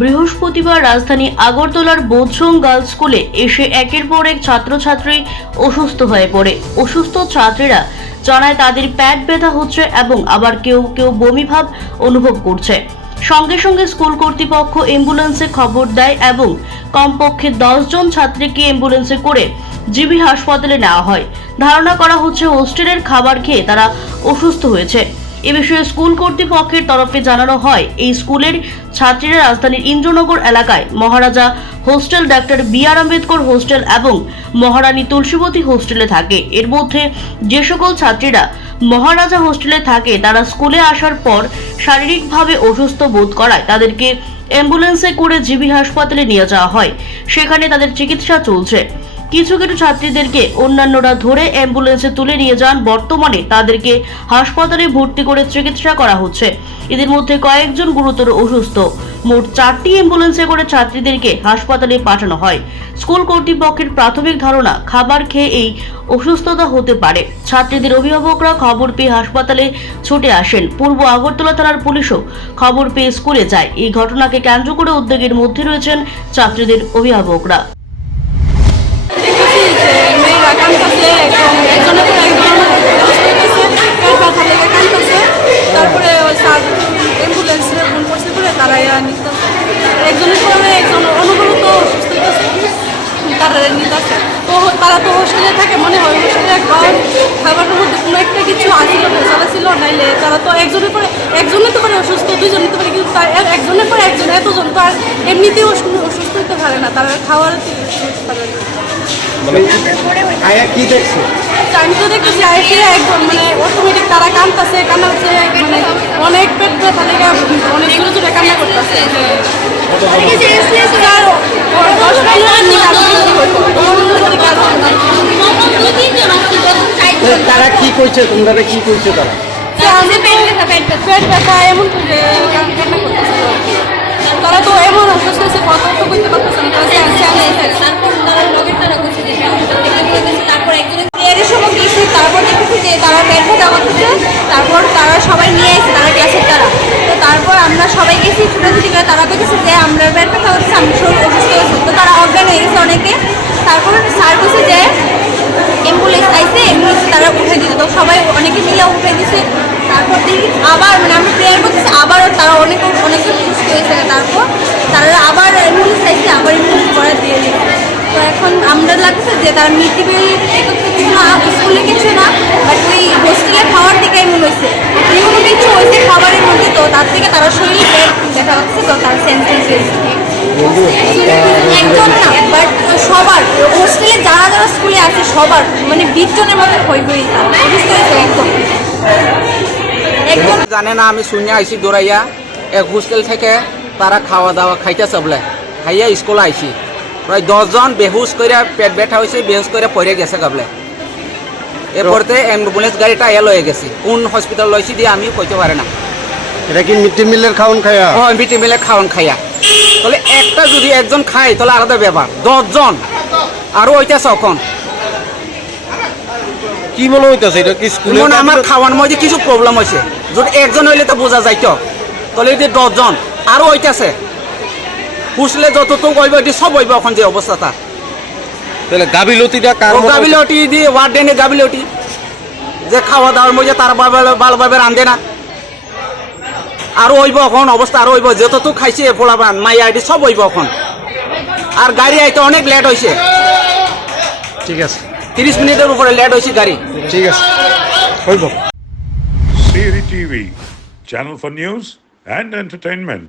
বৃহস্পতিবার রাজধানী আগরতলার বোঝং গার্লস স্কুলে এসে একের পর এক ছাত্রছাত্রী অসুস্থ হয়ে পড়ে। অসুস্থ ছাত্রীরা জানায় তাদের পেট ব্যথা হচ্ছে এবং আবার কেউ কেউ বমি ভাব অনুভব করছে। সঙ্গে সঙ্গে স্কুল কর্তৃপক্ষ অ্যাম্বুলেন্সে খবর দেয় এবং কমপক্ষে 10 জন ছাত্রীকে অ্যাম্বুলেন্সে করে জিবি হাসপাতালে নেওয়া হয়। ধারণা করা হচ্ছে হোস্টেলের খাবার খেয়ে তারা অসুস্থ হয়েছে। এ বিষয়ে স্কুল কর্তৃপক্ষের তরফে জানানো হয়, এই স্কুলের ছাত্রীরা রাজধানীর ইন্দ্রনগর এলাকায় Maharaja hostel, doctor B R. Ambedkar hostel এবং মহারানী তুলসীবতী হোস্টেলে থাকে। এর মধ্যে যে সকল ছাত্রীরা মহারাজা হোস্টেলে থাকে তারা স্কুলে আসার পর শারীরিকভাবে অসুস্থ বোধ করায় তাদেরকে অ্যাম্বুলেন্সে করে জিবি হাসপাতালে নিয়ে যাওয়া হয়। সেখানে তাদের চিকিৎসা চলছে। কিছু কিছু ছাত্রীদেরকে অন্যান্যরা ধরে অ্যাম্বুলেন্সে তুলে নিয়ে যান। বর্তমানে তাদেরকে হাসপাতালে ভর্তি করে চিকিৎসা করা হচ্ছে। এদের মধ্যে কয়েকজন গুরুতর অসুস্থ। মোট 4টি অ্যাম্বুলেন্সে করে ছাত্রীদেরকে হাসপাতালে পাঠানো হয়। স্কুল কর্তৃপক্ষের প্রাথমিক ধারণা, খাবার খেয়ে এই অসুস্থতা হতে পারে। ছাত্রীদের অভিভাবকরা খবর পেয়ে হাসপাতালে ছুটে আসেন। পূর্ব আগরতলা থানার পুলিশও খবর পেয়ে স্কুলে যায়। এই ঘটনাকে কেন্দ্র করে উদ্বেগের মধ্যে রয়েছেন ছাত্রীদের অভিভাবকরা। তারপরে স্যার অ্যাম্বুলেন্সে ফোন করছে করে তারা একজনের পরে একজন অনুভূত অসুস্থ হয়েছে, তারা নিতেছে। তো তারা তো হোস্টেলে থাকে, মনে হয় হোস্টেলে খাবারের মধ্যে কোনো একটা কিছু আসছিল, ভেজাল ছিল, নাইলে তারা তো একজনের তো করে অসুস্থ, দুইজন নিতে পারে, কিন্তু একজনের পরে একজন, এতজন তো আর এমনিতেই অসুস্থ হতে পারে না, তারা খাওয়ার পারে না। কি দেখছো? আমি তো দেখতেছি একদম মানে অটোমেটিক তারা কাঁদতেছে, কান্নাচ্ছে, মানে অনেক পেট ব্যথা লেগে অনেক জোরে জোরে কান্না করতেছে। তারা কি করছে, তোমরা কি করছে? পেট ব্যথা এমন কান্না করতেছে। তারা তো এমন অসুস্থ হয়েছে, কত তো করতে পারতেছে না। তারপর দেখেছি যে তারা পেট ব্যথা করতেছে, তারপর তারা সবাই নিয়ে এসেছে, তারা ক্লাসের তারা। তো তারপর আমরা সবাই গেছি ছুটাছুটি করে, তারা বলতেছে যে আমরা পেট ব্যথা করতেছে, আমি শরীর অসুস্থ হয়েছে। তো তারা অজ্ঞান হয়ে গেছে অনেকে। তারপর স্যার বলছে যে অ্যাম্বুলেন্স আইসে, অ্যাম্বুলেন্সে তারা উঠে দিতে, তো সবাই অনেকে মিলে উঠে দিছে। তারপর দেখি আবার মানে আমরা প্রেয়ার করতেছি, আবারও তারা অনেকে সুস্থ হয়েছে। তারপর তারা আবার অ্যাম্বুলেন্স আইসে, আবার অ্যাম্বুলেন্স করে দিয়ে দিচ্ছে। তো এখন আমরা লাগছে যে তারা মিটিবেল কিছু না, স্কুলে কিছু না, বাট ওই হোস্টেলে খাওয়ার থেকে এমন হয়েছে, কোনো কিছু হয়েছে খাবারের মধ্যে। তো তার থেকে তারা শরীরে পেট দেখা যাচ্ছে, তো তার সেন্সেস হয়েছে। একজন না, বাট সবার হোস্টেলে যারা যারা স্কুলে আছে সবার মানে 20 জনের মতো হয়ে অসুস্থ হয়েছে একদম। জানে না, আমি শুনে আইসি দৌড়াইয়া এক হোস্টেল থেকে তারা খাওয়া দাওয়া খাইতেছে বলে, খাইয়া স্কুলে আইসি। প্রায় 10 জন বেহুশ করে পেট ব্যথা হয়েছে, বেহুশ করে পড়ে গেছে গাবলে। এরপরতে অ্যাম্বুলেন্স গাড়িটা লয়ে গেছে, কোন হসপিটাল লইছি দিয়ে আমিও কইতে পারে না। এটা কি মিড ডে মিলের খাওয়ান খাইয়া? হ্যাঁ, মিড ডে মিলের খাওয়ান খাইয়া। তাহলে একটা যদি একজন খায় তাহলে আলাদা ব্যাপার, 10 জন আরো হইতেছে। এখন কি মনে হইতেছে এটা কি স্কুলে? আমার খাওয়ার মধ্যে কিছু প্রবলেম হয়েছে, যদি একজন হইলে তো বোঝা যাইতো, তাহলে যদি 10 জন আরো হইতেছে। হোস্টেলে যতটুকু হইব এটি সব হইব। এখন যে অবস্থাটা, তাহলে গাবিলতিটা কার? গাবিলতি দিয়ে ওয়ার্ডেনে গাবিলতি, যে খাওয়া দাওয়ার মধ্যে তার ভালোভাবে রাঁধে না। আরো হইব এখন অবস্থা, আরো হইব। যতটুকু খাইছে পোলাবান মাই আইডি সব হইব এখন। আর গাড়ি আইতে অনেক লেট হয়েছে। ঠিক আছে, 30 মিনিটের উপরে লেট হয়েছে গাড়ি। ঠিক আছে, হইব। Siri TV, channel for news and entertainment.